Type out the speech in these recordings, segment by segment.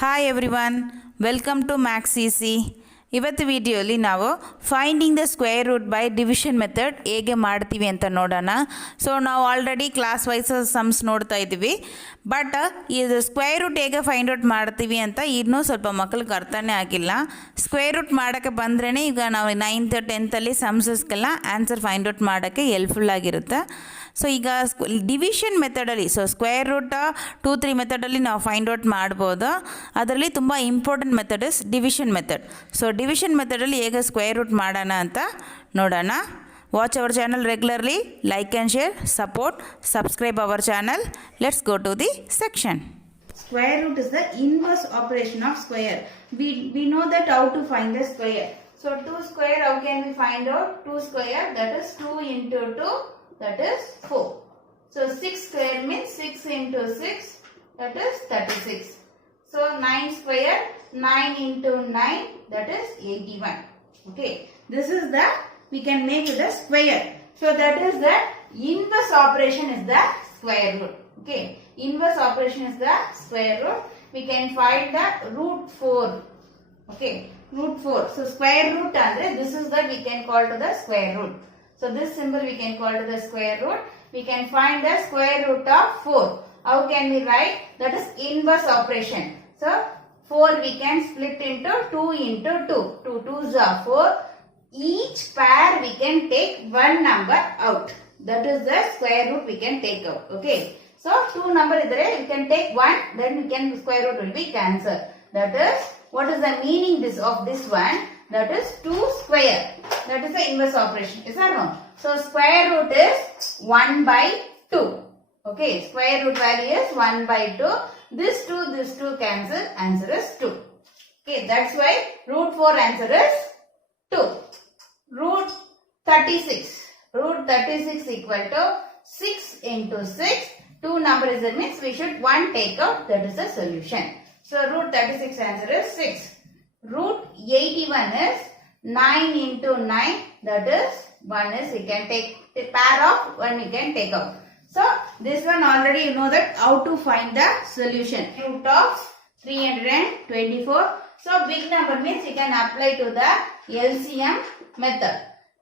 Hi everyone, welcome to maths easy. ಇವತ್ತು ವಿಡಿಯೋಲಿ ನಾವು finding the square root by division method ಹೇಗೆ ಮಾಡ್ತೀವಿ ಅಂತ ನೋಡೋಣ. ಸೊ ನಾವು ಆಲ್ರೆಡಿ ಕ್ಲಾಸ್ ವೈಸ್ ಸಮ್ಸ್ ನೋಡ್ತಾ ಇದ್ದೀವಿ, ಬಟ್ ಇದು ಸ್ಕ್ವೇರ್ ರೂಟ್ ಹೇಗೆ ಫೈಂಡ್ ಔಟ್ ಮಾಡ್ತೀವಿ ಅಂತ ಇನ್ನೂ ಸ್ವಲ್ಪ ಮಕ್ಕಳಿಗೆ ಅರ್ಥನೇ ಆಗಿಲ್ಲ. ಸ್ಕ್ವೇರ್ ರೂಟ್ ಮಾಡೋಕ್ಕೆ ಬಂದ್ರೇ ಈಗ ನಾವು 9th 10th ಸಮ್ಸಸ್ಗೆಲ್ಲ ಆನ್ಸರ್ ಫೈಂಡ್ ಔಟ್ ಮಾಡೋಕ್ಕೆ ಹೆಲ್ಪ್ಫುಲ್ ಆಗಿರುತ್ತೆ. ಸೊ ಈಗ ಡಿವಿಷನ್ ಮೆಥಡಲ್ಲಿ ಸ್ಕ್ವೇರ್ ರೂಟ್ 2, 3 ಮೆಥಡಲ್ಲಿ ನಾವು ಫೈಂಡ್ ಔಟ್ ಮಾಡ್ಬೋದು. ಅದರಲ್ಲಿ ತುಂಬ important method is division method. So division ಮೆಥಡಲ್ಲಿ ಹೇಗೆ ಸ್ಕ್ವೇರ್ ರೂಟ್ ಮಾಡೋಣ ಅಂತ ನೋಡೋಣ. Watch our channel regularly, like and share, support, subscribe our channel. Let's go to the section. Square root is the inverse operation of square. We know that how to find the square. So 2 square, how can we find out? 2 square, that is 2 into 2, that is 4. So 6 square means 6 into 6, that is 36. So 9 square, 9 into 9, that is 81. Okay, this is the, we can make the square. So that is the inverse operation is the square root. Okay, inverse operation is the square root. We can find the root 4. Okay, root 4. So square root andre, this is the we can call to the square root. So this symbol we can call to the square root. We can find the square root of 4. How can we write? That is inverse operation. So 4 we can split into 2 into 2. 2 2s are 4. Each pair we can take one number out. That is the square root we can take out. Okay. So 2 number is there. We can take 1. Then we can square root will be cancelled. That is, what is the meaning of this one? That is 2 square. That is the inverse operation. Is that no? So square root is 1 by 2. Okay. Square root value is 1 by 2. This 2 cancel. Answer is 2. Okay. That's why root 4 answer is 2. Root 36. Root 36 equal to 6 into 6. 2 number is there means we should 1 take out. That is the solution. So root 36 answer is 6. Root 81 is 9 into 9. That is 1 is we can take the pair of 1 we can take out. So this one already you know that how to find the solution. Root of 324. So big number means you can apply to the LCM method.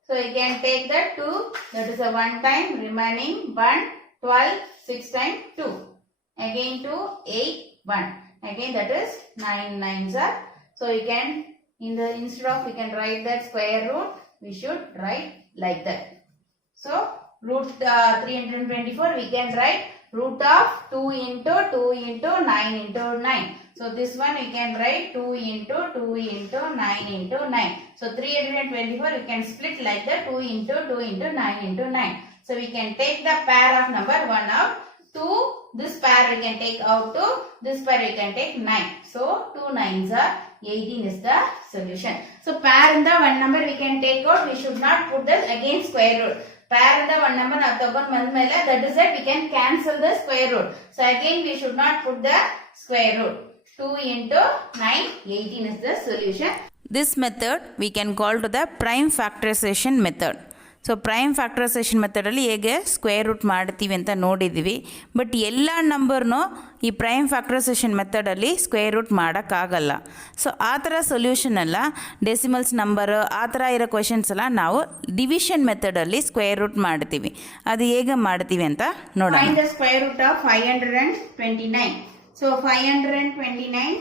So you can take that 2, that is a 1 time, remaining 1, 12, 6 times 2. Again 2, 8, 1. Again that is 9 9s are. So you can, instead of we can write that square root, we should write like that. So root 324 we can write root of 2 into 2 into 9 into 9. So this one we can write 2 into 2 into 9 into 9. So 324 we can split like that, 2 into 2 into 9 into 9. So we can take the pair of number 1 out, 2, this pair we can take out 2, this pair we can take 9. So 2 9s are 18 is the solution. So pair in the one number we can take out, we should not put the again square root. Pair in the one number ನಾವು ತಗೊಂಡು ಬಂದ್ಮೇಲೆ that is it, we can cancel the square root. So again we should not put the square root. 2 into 9, 18 is the solution. This method we can call to the prime factorization method. So prime factorization ಮೆಥಡಲ್ಲಿ ಹೇಗೆ square root ಮಾಡ್ತೀವಿ ಅಂತ ನೋಡಿದ್ದೀವಿ. But ಎಲ್ಲ ನಂಬರ್ನೂ ಈ prime factorization ಮೆಥಡಲ್ಲಿ square root ಮಾಡೋಕ್ಕಾಗಲ್ಲ. So ಆ ಥರ ಸೊಲ್ಯೂಷನ್ ಎಲ್ಲ ಡೆಸಿಮಲ್ಸ್ ನಂಬರು ಆ ಥರ ಇರೋ ಕ್ವೆಶನ್ಸ್ ಎಲ್ಲ ನಾವು ಡಿವಿಷನ್ ಮೆಥಡಲ್ಲಿ ಸ್ಕ್ವೇರ್ ರೂಟ್ ಮಾಡ್ತೀವಿ. ಅದು ಹೇಗೆ ಮಾಡ್ತೀವಿ ಅಂತ ನೋಡೋಣ. Find the square root of 529. So 529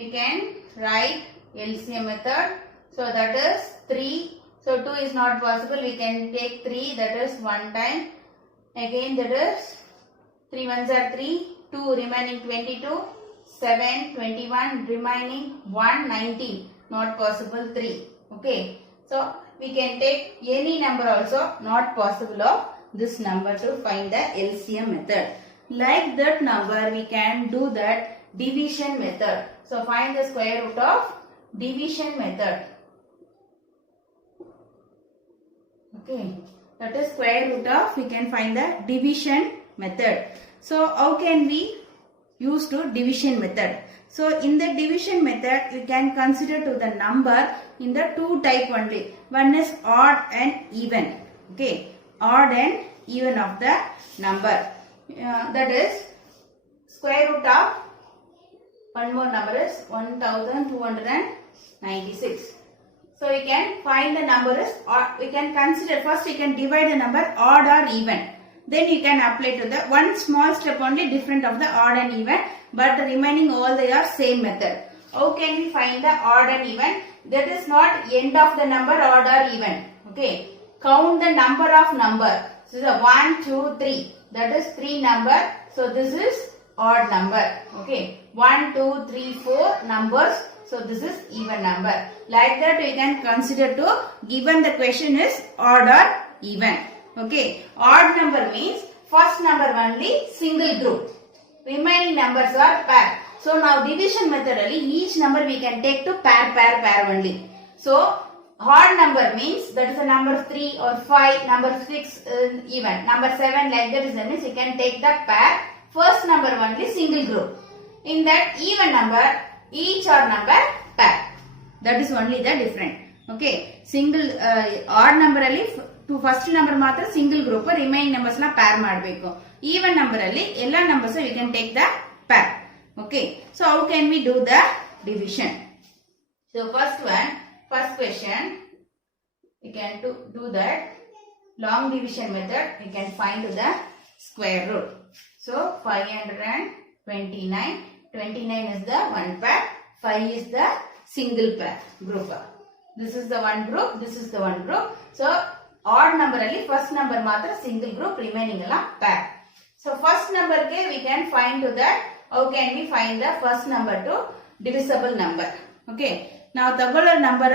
we can write LCM method. So that is 3. So 2 is not possible. We can take 3. That is 1 time. Again that is 3 ones are 3. 2 remaining 22. 7 21 remaining 1 19. Not possible 3. Okay. So we can take any number also not possible of this number to find the LCM method. Like that number we can do that division method. So find the square root of division method. Okay, that is square root of, we can find the division method. So how can we use to division method? So in the division method you can consider to the number in the 2 type only. One is odd and even. Okay, odd and even of the number. That is square root of one more number is 1296. So we can find the number is, or we can consider first we can divide the number odd or even. Then you can apply to the one small step only different of the odd and even, but the remaining all they are same method. How can we find the odd and even? That is not end of the number odd or even. Okay. Count the number of number. So the 1, 2, 3. That is 3 number. So this is odd number. Okay. 1, 2, 3, 4 numbers. So this is even number. Like that we can consider to, given the question is odd or even. Okay. Odd number means first number only single group. Remaining numbers are pair. So now division method only each number we can take to pair only. So odd number means that is a number 3 or 5, number 6 even, number 7 like that is the means you can take the pair. First number only single group. In that even number each odd number pair. That is only the different. Okay. Single odd number only to first number matra single group, remaining numbers la pair ಮಾಡಬೇಕು. Even number only ಎಲ್ಲ numbers we can take the pair. Okay. So how can we do the division? So first question we can do that long division method. We can find the square root. So 529. 29 is the one pair. 5 is the single pair group. This is the one group. This is the one group. So odd number only first number matra single group, remaining alla pair. So first number ke we can find to that. How can we find the first number to divisible number? Okay. Now ತಗೊಳ್ಳೋ number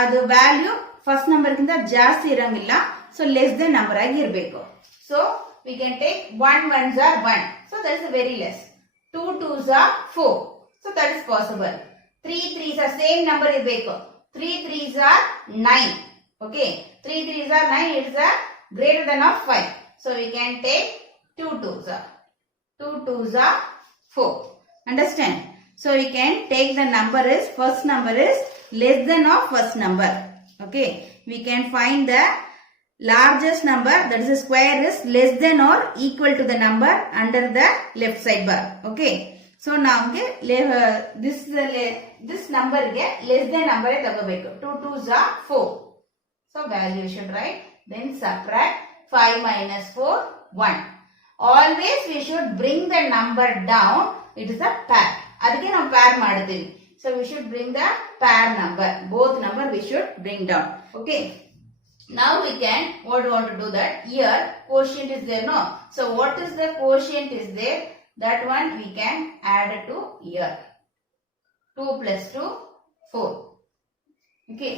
ಅದು value first number ಗಿಂತ ಜಾಸ್ತಿ ಇರಂಗಿಲ್ಲ. So less than number ಆಗಿ ಇರಬೇಕು. So we can take 1 ones are 1. So that is very less. 2 twos are 4. So that is possible. 3 threes are same number ಇರಬೇಕು. 3 threes are 9. Okay. 3 threes are 9. It is a greater than of 5. So we can take 2 twos are 4. Understand? So we can take the number is first number is less than of first number. Okay. We can find the largest number, that is the square, is less than or equal to the number under the left side bar. Okay. So now this number ge less than number ತಗೋಬೇಕು. 2 twos are 4. So value you should write. Then subtract 5 minus 4 1. Always we should bring the number down. It is a pair. ಅದಕ್ಕೆ ನಾವು pair ಮಾಡ್ತೀವಿ. So we should bring the pair number. Both number we should bring down. Okay. Now we can, what do you want to do that? Here quotient is there, no? So what is the quotient is there? That one we can add to here. 2 plus 2, 4. Okay.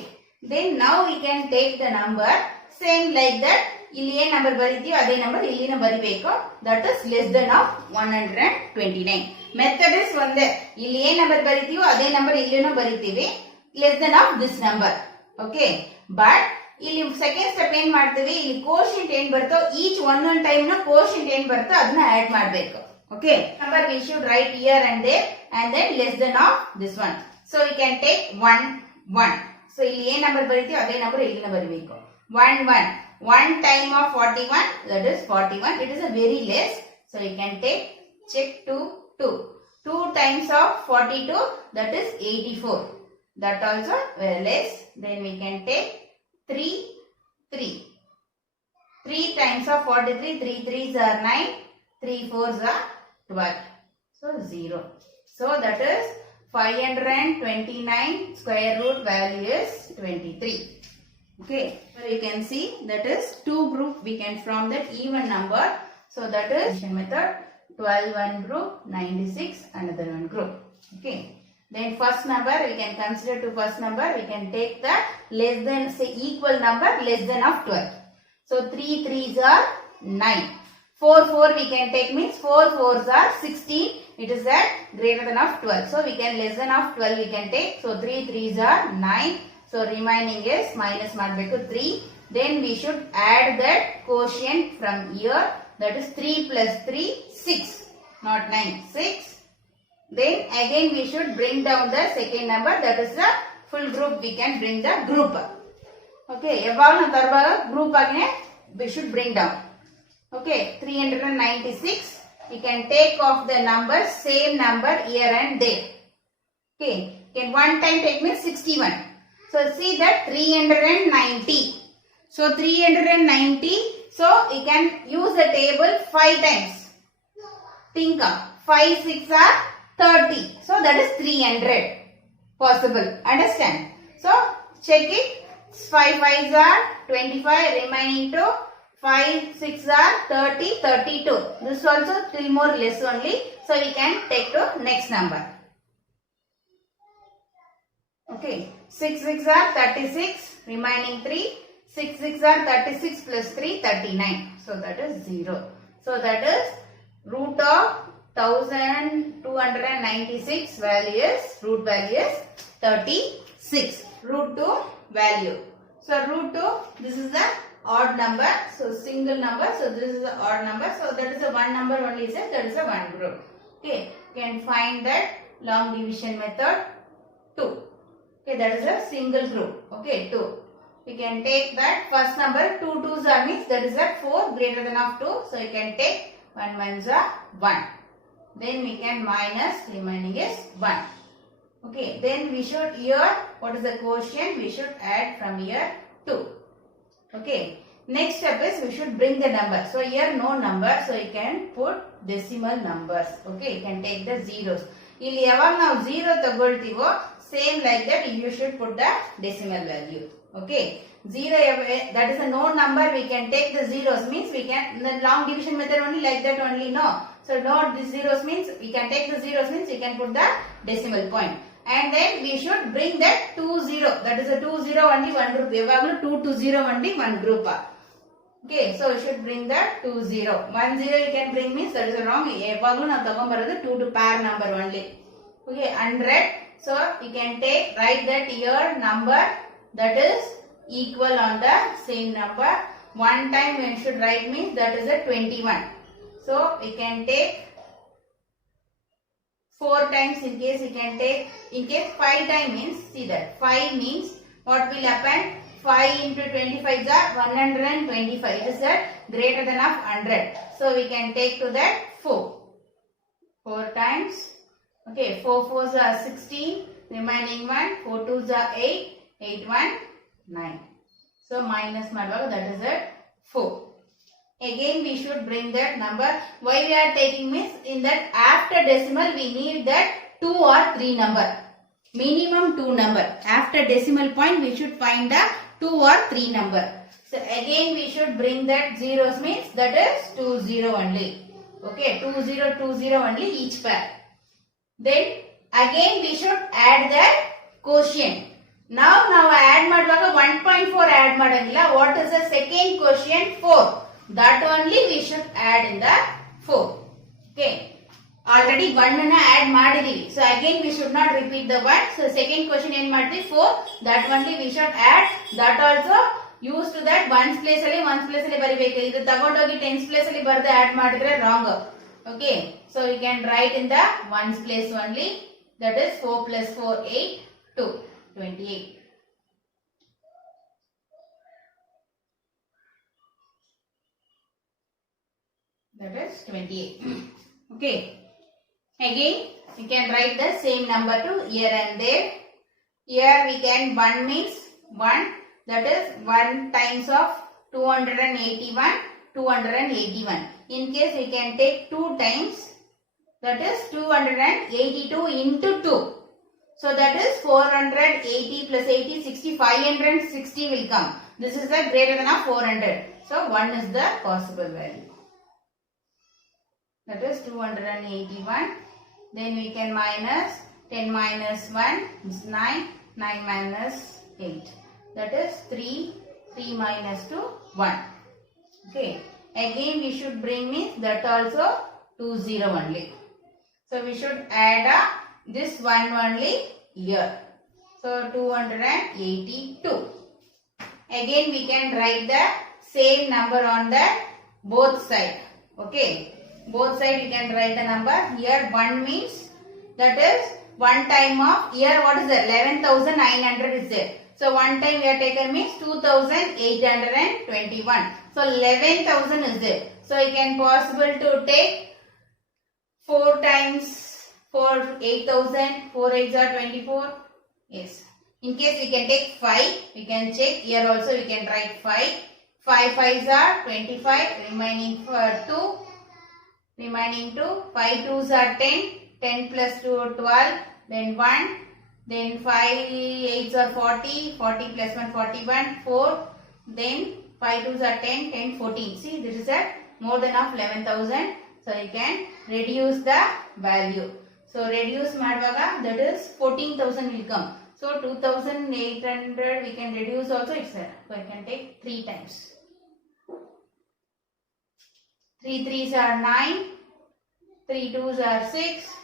Then now we can take the number same like that. ಇಲ್ಲಿ ಏನ್ number ಬರೀತೀವಿ ಅದೇ number ಇಲ್ಲಿನ ಬರಿಬೇಕು. That is less than of 129. Method is ಒಂದೇ. ಇಲ್ಲಿ ಏನ್ number ಬರೀತೀವೋ ಅದೇ ನಂಬರ್ ಇಲ್ಲಿನೂ ಬರಿತೀವಿ. Less than of this number. Okay. But ಇಲ್ಲಿ ಸೆಕೆಂಡ್ ಸ್ಟೆಪ್ ಏನ್ ಮಾಡ್ತೀವಿ, ಇಲ್ಲಿ ಕೋಶಿಯಂಟ್ ಏನ್ ಬರ್ತೋ ಈಚ್ ಒಂದೊಂದು ಟೈಮ್ ನ ಕೋಶಿಯಂಟ್ ಏನ್ ಬರ್ತೋ ಅದನ್ನ ಆಡ್ ಮಾಡಬೇಕು. Okay. Number we should write here and there and then less than of this one. So we can take 1 1. So ಇಲ್ಲಿ ಏನ್ ನಂಬರ್ ಬರೀತೀವಿ ಅದೇ ನಂಬರ್ ಇಲ್ಲಿನ ಬರೀಬೇಕು. 1 1. 1 time of 41, that is 41. It is a very less. So you can take check 2 2. 2 times of 42, that is 84. That also very less. Then we can take 3 3. 3 times of 43, 3 3s are 9, 3 4s are 12. So 0. So that is 529 square root value is 23. Okay, so you can see that is two group we can from that even number. So that is method 12 one group, 96 another one group. Okay, then first number we can consider to first number we can take the less than, say equal number less than of 12. So 3 3s are 9. 4 4 we can take means 4 4s are 16. It is that greater than of 12. So we can less than of 12 we can take. So 3 3s are 9. So remaining is minus ಮಾಡಬೇಕು 3. Then we should add that quotient from here. That is 3 plus 3, 6. Not 9, 6. Then again we should bring down the second number. That is the full group. We can bring the group. Okay. ಯಾವಾಗ ನಾವು ತರಬಾಗ group ಆಗಿನೇ we should bring down. Okay. 396 you can take off the number, same number year and day. Okay, one time take means 61. So see that 390. So 390. So you can use the table 5 times. Think of 5 6 are 30. So that is 300 possible. Understand? So check it. 5 5s are 25. Remaining to 5 6 are 30 32. This also 3 more less only. So you can take to next number. Okay, 6 6 are 36, remaining 3, 6 6 are 36 plus 3, 39. So that is 0. So that is root of 1296 value is, root value is 36. Root 2 value. So root 2, this is the odd number. So single number. So this is the odd number. So that is a one number only is that is a one group. Okay, you can find that long division method 2. Okay, that is a single group. Okay, 2. We can take that first number 2 2s are means that is a 4 greater than of 2. So you can take 1 1s are 1. Then we can minus remaining is 1. Okay, then we should here what is the quotient? We should add from here 2. Okay, next step is we should bring the number. So here no number. So you can put decimal numbers. Okay, you can take the zeros. ಇಲ್ಲಿ ಯಾವಾಗ ನಾವು 0 ತಗೊಳ್ತೀವೋ same like that you should put the decimal value. Okay, 0 that is a known number, we can take the zeros means we can the long division method only like that only, no. So not the zeros means we can take the zeros means you can put the decimal point, and then we should bring that 2 0, that is a 2 0 only one group. ಯಾವಾಗಲೂ 2 to 0 only one group. Okay, so we should bring that 2 0. 1 0 you can bring means that is wrong. ಯಾವಾಗಲೂ ನಾವು ತಗೊಂಬರೋದು 2 to pair number only. Okay, 100. So you can take, write that here number that is equal on the same number. One time when should write means that is a 21. So we can take 4 times in case you can take, in case 5 times means, see that 5 means what will happen? 5 into 25 is 125. It is that greater than of 100. So we can take to that 4. 4 times. Okay, 4 4s are 16, remaining 1, 4 2s are 8, 8 1, 9. So minus madvaga that is at 4. Again we should bring that number. Why we are taking means in that after decimal we need that 2 or 3 number. Minimum 2 number. After decimal point we should find the 2 or 3 number. So again we should bring that zeros means that is 2 0 only. Okay, 2 0 2 0 only each pair. Then again we should add that quotient. Now add ಮಾಡುವಾಗ 1.4 add ಮಾಡಂಗಿಲ್ಲ. What is the second quotient? 4. That only we should add in the 4. Okay. Already 1 ಅನ್ನ add ಮಾಡಿದೀವಿ. So again we should not repeat the 1. So second quotient ಏನು ಮಾಡ್ತೀವಿ? 4. That only we should add. That also use to that ones place ಅಲ್ಲಿ ಬರಿಬೇಕು. ಇದು ತಗೊಂಡೋಗಿ tens place ಅಲ್ಲಿ ಬರೆದು add ಮಾಡಿದ್ರೆ wrong. Okay, so you can write in the ones place only, that is 4 plus 4 8 2 28. That is 28. Okay, again you can write the same number to here and there. Here we can 1 means 1, that is 1 times of 281 281. In case we can take 2 times, that is 282 into 2. So that is 480 plus 80 60, 560 will come. This is the greater than of 400. So 1 is the possible value. That is 281. Then we can minus 10 minus 1 is 9, 9 minus 8. That is 3, 3 minus 2, 1. Okay. Again we should bring means that also 2 0 only. So we should add this one only here. So 282. Again we can write the same number on the both side. Okay. Both side you can write the number. Here 1 means that is 1 time of, here what is that? 11,900 is there. So 1 time we are taken means 2,821. So 11,000 is there. So you can possible to take 4 times 4, 8,000. 4 8s are 24. Yes. In case we can take 5, we can check. Here also we can write 5. 5 5s are 25. Remaining for 2. Remaining 2. 5 2s are 10. 10 plus 2 12. Then 1. Then 5 8s are 40. 40 plus 1 41. 4. Then 5 2s are 10. 10 14. See, this is at more than of 11,000. So you can reduce the value. So reduce madvaga, that is 14,000 will come. So 2,800 we can reduce also, it's there. So I can take 3 times. 3 3s are 9. 3 2s are 6.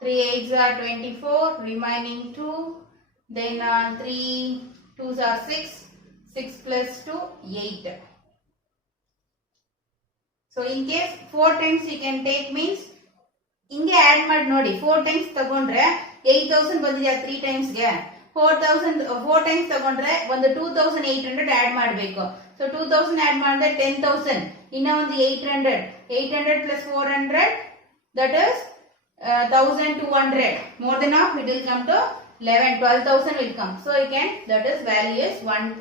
3 8s are 24. Remaining 2. Then 3 2s are 6. 6 plus 2 8. So in case 4 times you can take means ಹಿಂಗೆ add ಮಾಡಿ ನೋಡಿ 4 times ತಗೊಂಡ್ರೆ 8000 ಬಂದಿದೆ 3 times ಗೆ 4000 4 times ತಗೊಂಡ್ರೆ ಒಂದು 2800 add ಮಾಡಬೇಕು. So 2000 add ಮಾಡಿದ್ರೆ 10000 ಇನ್ನ ಒಂದು 800 plus 400 that is 1200 more than of it will come to 12,000 will come. So you can, that is value is 1.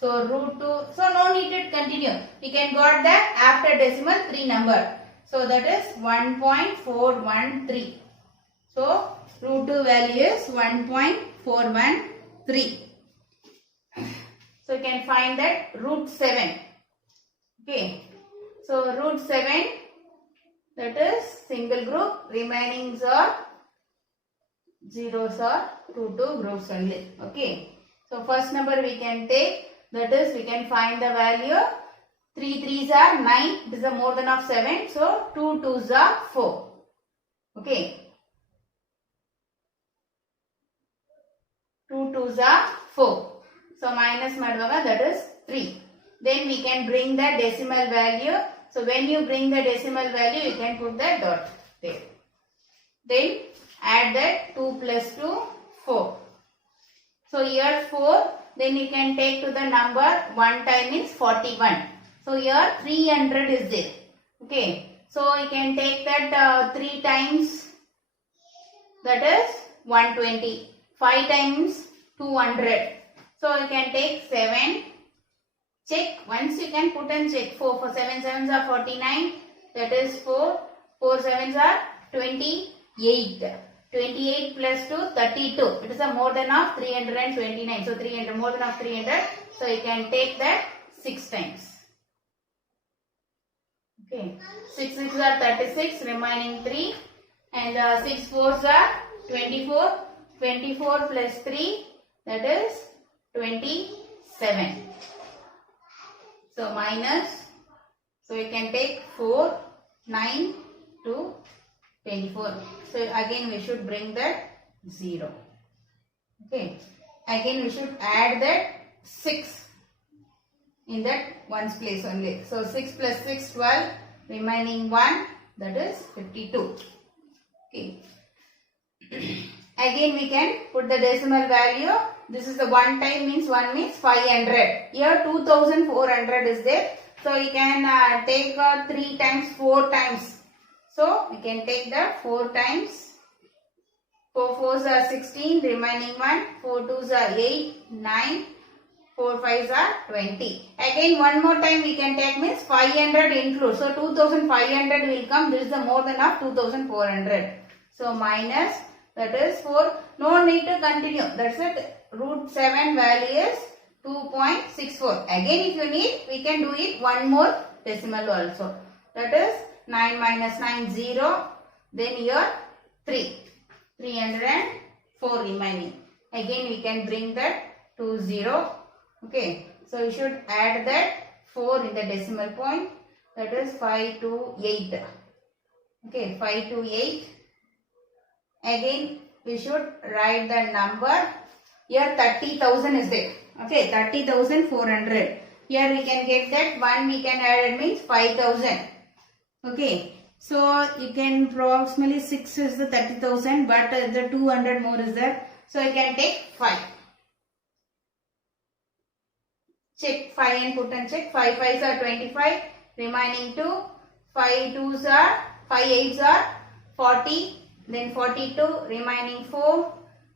So root 2. So no need to continue. We can got that after decimal 3 number. So that is 1.413. So root 2 value is 1.413. So you can find that root 7. Okay. So root 7, that is single group. Remainings are zeros are 2 groups only. Okay. So first number we can take, that is we can find the value. 3 3s are 9. It is a more than of 7. So 2 2s are 4. Okay. 2 2s are 4. So minus madvaga, that is 3. Then we can bring the decimal value. So when you bring the decimal value, you can put the dot there. Then add that 2 plus 2, 4. So here 4. Then you can take to the number 1 time is 41. So here 300 is there. Okay. So you can take that 3 times, that is 120. 5 times 200. So you can take 7. Check. Once you can put and check. 4 for 7 7s are 49. That is 4. 4 7s are 28. 28 plus 2, 32. It is a more than of 329. So 300, more than of 300. So you can take that 6 times. Okay. 6 6s are 36. Remaining 3. And 6 4s are 24. 24 plus 3, that is 27. So minus. So you can take 4, 9 to 24. So again we should bring that 0. Okay. Again we should add that 6 in that ones place only. So 6 plus 6, 12. Remaining 1, that is 52. Okay. Again we can put the decimal value. This is the 1 time means 1 means 500. Here 2400 is there. So you can take 3 times, 4 times. So we can take the 4 times. 4 4s are 16. Remaining 1. 4 2s are 8, 9. 4 5s are 20. Again one more time we can take means 500 include. So 2500 will come. This is the more than of 2400. So minus, that is 4. No need to continue. That's it. Root 7 value is 2.64. Again if you need, we can do it one more decimal also. That is 9 minus 9, 0. Then here 3. 304 remaining. Again we can bring that to 0. Okay. So you should add that 4 in the decimal point. That is 5 to 8. Okay. 5 to 8. Again we should write the number. Here 30,000 is there. Okay. 30,400. Here we can get that 1 we can add, it means 5,000. Okay. So you can approximately 6 is the 30,000, but the 200 more is there. So you can take 5. Check 5 and put and check. 5 5s are 25. Remaining 2. 5 2s are 5 8s are 40, then 42, remaining 4,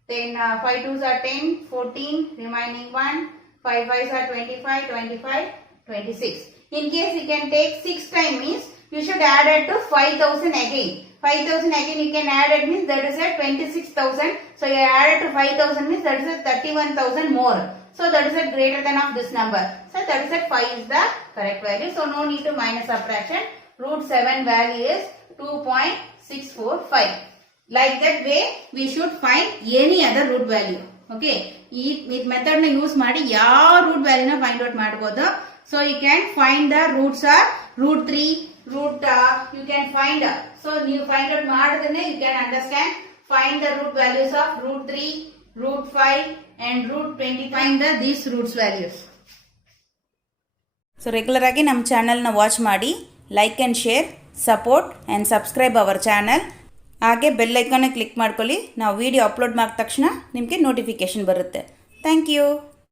then 5 2s are 10, 14, remaining 1, 5 5s are 25, 25, 26. In case you can take 6 time means you should add it to 5,000 again. 5,000 again you can add it means that is at 26,000. So you add it to 5,000 means that is at 31,000 more. So that is at greater than of this number. So that is at 5 is the correct value. So no need to minus subtraction. Root 7 value is 2.645. Like that way we should find any other root value. Okay. This method na use ಮಾಡಿ ಯಾವ root value na find out ಮಾಡಬಹುದು. So you can find the roots are root 3, root you can find. So you find out ಮಾಡಿದ್ರೆ you can understand. Find the root values of root 3, root 5 and root 20. Find these roots values. So regular ಆಗಿ ನಮ್ಮ ಚಾನಲ್ನ watch ಮಾಡಿ like and share support and subscribe our channel. ಹಾಗೆ bell ಐಕಾನ್ನ click ಮಾಡ್ಕೊಳ್ಳಿ. ನಾವು video upload ಮಾಡಿದ ತಕ್ಷಣ ನಿಮಗೆ ನೋಟಿಫಿಕೇಷನ್ ಬರುತ್ತೆ. Thank you.